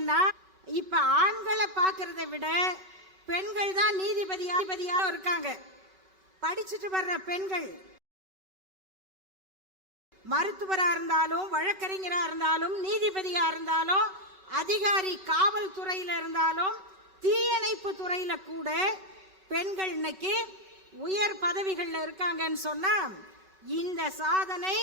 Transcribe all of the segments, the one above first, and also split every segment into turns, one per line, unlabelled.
என்னன்னா இப்ப ஆண்களை பாக்குறதை விட பெண்கள் தான் நீதிபதியா நீதிபதியா இருக்காங்க. படிச்சுட்டு வர்ற பெண்கள் மருத்துவரா இருந்தாலும் வழக்கறிஞரா இருந்தாலும் நீதிபதியா இருந்தாலும் அதிகாரி காவல்துறையில இருந்தாலும் தீயணைப்பு துறையில கூட பெண்கள் இன்னைக்கு உயர் பதவிகள்ல இருக்காங்கன்னு சொன்னா இந்த சாதனை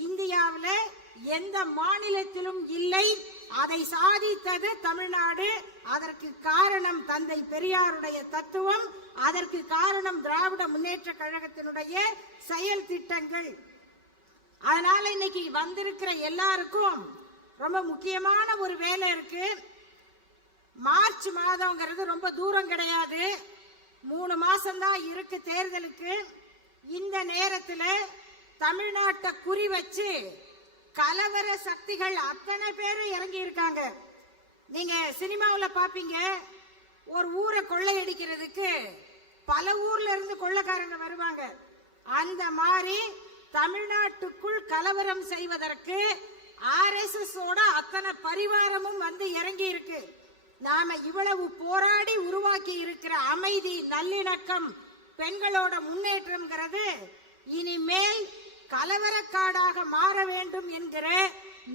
இந்தியாவில எந்த மாநிலத்திலும் இல்லை. அதை சாதித்தது தமிழ்நாடு. அதற்கு காரணம் தந்தை பெரியாருடைய தத்துவம். அதற்கு காரணம் திராவிட முன்னேற்ற கழகத்தினுடைய செயல் திட்டங்கள். அதனால இன்னைக்கு வந்திருக்கிற எல்லாருக்கும் ரொம்ப முக்கியமான ஒரு வேலை இருக்கு. மார்ச் மாதம்ங்கிறது ரொம்ப தூரம் கிடையாது. மூணு மாசம்தான் இருக்கு தேர்தலுக்கு. இந்த நேரத்துல தமிழ்நாட்டை குறி வச்சு கலவர சக்திகள் அத்தனை பேரும் இறங்கி இருக்காங்க நீங்க சினிமாவில் பாப்பீங்க ஒரு ஊரை கொள்ளையடிக்கிறதுக்கு பல ஊர்ல இருந்து கொள்ளைக்காரங்க வருவாங்க. அந்த மாதிரி தமிழ்நாட்டுக்குள் கலவரம் செய்வதற்கு ஆர்எஸ்எஸ் ஓட அத்தனை பரிவாரமும் வந்து இறங்கி இருக்கு நாம இவ்வளவு போராடி உருவாக்கி இருக்கிற அமைதி நல்லிணக்கம் பெண்களோட முன்னேற்றம்ங்கிறது இனிமேல் கலவரக்காடாக மாற வேண்டும் என்கிற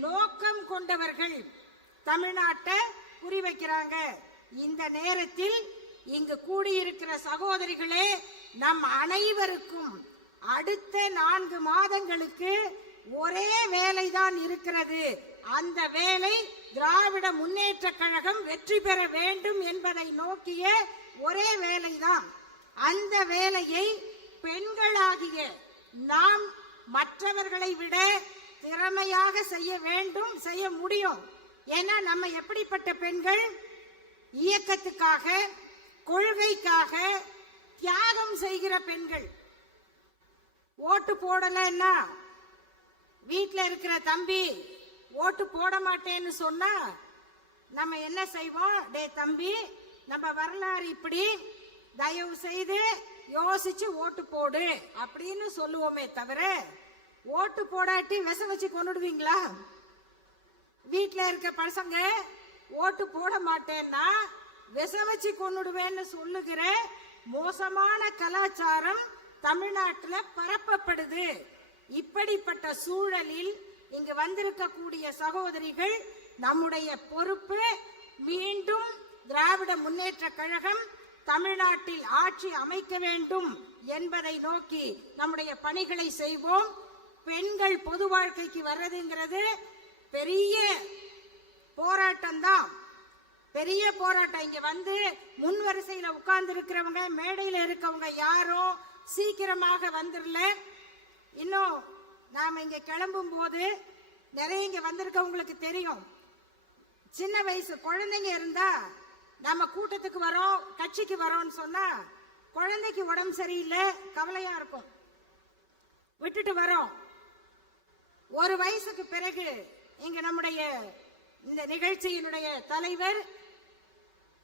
நோக்கம் கொண்டவர்கள் தமிழ்நாட்டை குறிவைக்கிறாங்க. இந்த நேரத்தில் இங்கு கூடியிருக்கிற சகோதரிகளே நம் அனைவருக்கும் அடுத்த நான்கு மாதங்களுக்கு ஒரே வேலைதான் இருக்கிறது. அந்த வேலை திராவிட முன்னேற்ற கழகம் வெற்றி பெற வேண்டும் என்பதை நோக்கிய ஒரே வேலைதான். அந்த வேலையை பெண்களாகிய நாம் மற்றவர்களை விட திறமையாக செய்ய வேண்டும் செய்ய முடியும். ஏன்னா நம்ம எப்படிப்பட்ட பெண்கள்? இயக்கத்துக்காக கொள்கைக்காக தியாகம் செய்கிற பெண்கள். ஓட்டு போடலன்னா வீட்டில் இருக்கிற தம்பி ஓட்டு போட மாட்டேன்னு சொன்னா நம்ம என்ன செய்வோம்? டே தம்பி நம்ம வரலாறு இப்படி. தயவு செய்து யோசிச்சு ஓட்டு போடு அப்படின்னு சொல்லுவோமே தவிர ஓட்டு போடாட்டி விச வச்சு கொண்டுடுவீங்களா? வீட்டில் இருக்க பசங்க ஓட்டு போட மாட்டேன்னா விச வச்சு கொண்டுடுவேன்னு சொல்லுகிற மோசமான கலாச்சாரம் தமிழ்நாட்டில் பரப்பப்படுது. இப்படிப்பட்ட சூழலில் இங்கு வந்திருக்கக்கூடிய சகோதரிகள் நம்முடைய பொறுப்பு மீண்டும் திராவிட முன்னேற்ற கழகம் தமிழ்நாட்டில் ஆட்சி அமைக்க வேண்டும் என்பதை நோக்கி நம்முடைய பணிகளை செய்வோம். பெண்கள் பொது வாழ்க்கைக்கு வர்றதுங்கிறது பெரிய போராட்டம் தான் பெரிய போராட்டம். இங்க வந்து முன் வரிசையில உட்கார்ந்து இருக்கிறவங்க மேடையில இருக்கவங்க யாரும் சீக்கிரமாக வந்துடல இன்னும் நாம இங்க கிளம்பும் போது நிறைய இங்க வந்திருக்கவங்களுக்கு தெரியும். சின்ன வயசு குழந்தைங்க இருந்தா நம்ம கூட்டத்துக்கு வரோம் கட்சிக்கு வரோம்னு சொன்னா குழந்தைக்கு உடம்பு சரியில்லை கவலையா இருக்கும். விட்டுட்டு வரோம். ஒரு வயசுக்கு பிறகு இங்க நம்முடைய இந்த நிகழ்ச்சியினுடைய தலைவர்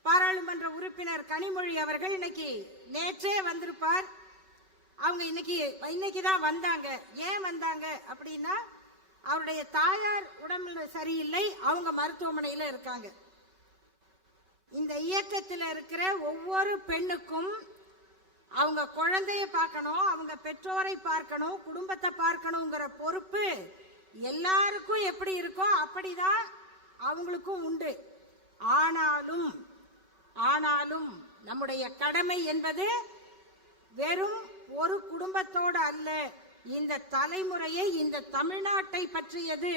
பாராளுமன்ற உறுப்பினர் கனிமொழி அவர்கள் இன்னைக்கு நேற்றே வந்திருப்பார். அவங்க இன்னைக்கு இன்னைக்கு தான் வந்தாங்க. ஏன் வந்தாங்க அப்படின்னா அவருடைய தாயார் உடம்புல சரியில்லை அவங்க மருத்துவமனையில இருக்காங்க. இந்த இயக்கத்தில் இருக்கிற ஒவ்வொரு பெண்ணுக்கும் அவங்க குழந்தைய பார்க்கணும் அவங்க பெற்றோரை பார்க்கணும் குடும்பத்தை பார்க்கணுங்கிற பொறுப்பு எல்லாருக்கும் எப்படி இருக்கோ அப்படிதான் அவங்களுக்கும் உண்டு. ஆனாலும் ஆனாலும் நம்முடைய கடமை என்பது வெறும் ஒரு குடும்பத்தோடு அல்ல இந்த தலைமுறையை இந்த தமிழ்நாட்டை பற்றியது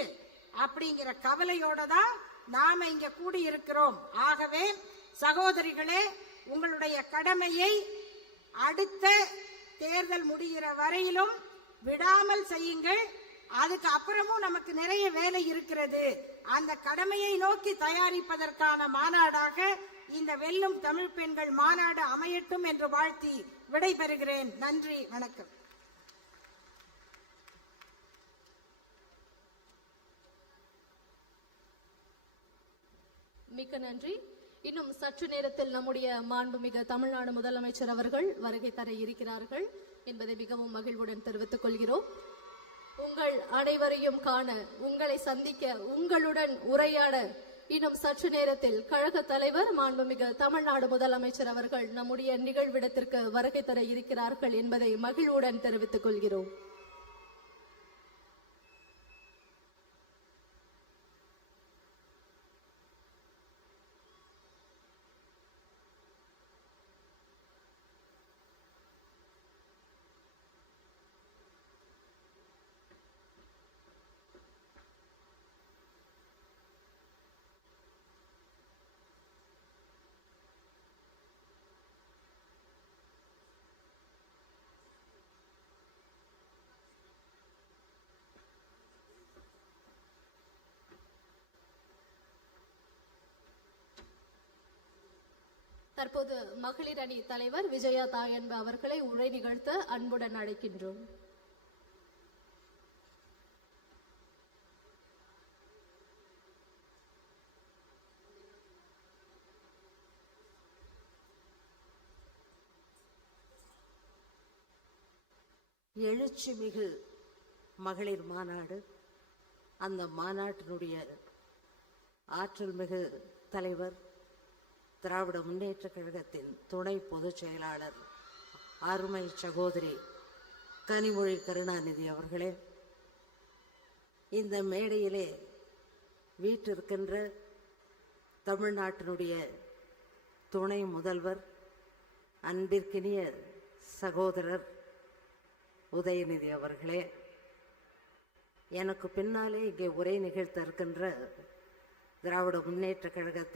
அப்படிங்கிற கவலையோட தான் நாம இங்க கூடி இருக்கிறோம் ஆகவே சகோதரிகளே உங்களுடைய கடமையை அடுத்த தேர்தல் முடிகிற வரையிலும் விடாமல் செய்யுங்கள். அதுக்கு அப்புறமும் நமக்கு நிறைய வேலை இருக்கிறது. அந்த கடமையை நோக்கி தயாரிப்பதற்கான மாநாடாக இந்த வெல்லும் தமிழ் பெண்கள் மாநாடு அமையட்டும் என்று வாழ்த்தி விடைபெறுகிறேன். நன்றி வணக்கம்.
மிக்க நன்றி. இன்னும் சற்று நேரத்தில் நம்முடைய மாண்புமிகு தமிழ்நாடு முதலமைச்சர் அவர்கள் வருகை தர இருக்கிறார்கள் என்பதை மிகவும் மகிழ்வுடன் தெரிவித்துக் கொள்கிறோம். உங்கள் அனைவரையும் காண உங்களை சந்திக்க உங்களுடன் உரையாட இன்னும் சற்று நேரத்தில் கழக தலைவர் மாண்புமிகு தமிழ்நாடு முதலமைச்சர் அவர்கள் நம்முடைய நிகழ்விடத்திற்கு வருகை தர இருக்கிறார்கள் என்பதை மகிழ்வுடன் தெரிவித்துக் கொள்கிறோம். தற்போது மகளிர் அணி தலைவர் விஜயா தாயன்பு அவர்களை உரை நிகழ்த்த அன்புடன் அழைக்கின்றோம்.
எழுச்சி மிகு மகளிர் மாநாடு. அந்த மாநாட்டினுடைய ஆற்றல் மிகு தலைவர் திராவிட முன்னேற்றக் கழகத்தின் துணை பொதுச் செயலாளர் அருமை சகோதரி கனிமொழி கருணாநிதி அவர்களே இந்த மேடையிலே வீற்றிருக்கின்ற தமிழ்நாட்டினுடைய துணை முதல்வர் அன்பிற்கினிய சகோதரர் உதயநிதி அவர்களே எனக்கு பின்னாலே இங்கே உரை நிகழ்த்த இருக்கின்ற திராவிட முன்னேற்ற கழகத்தின்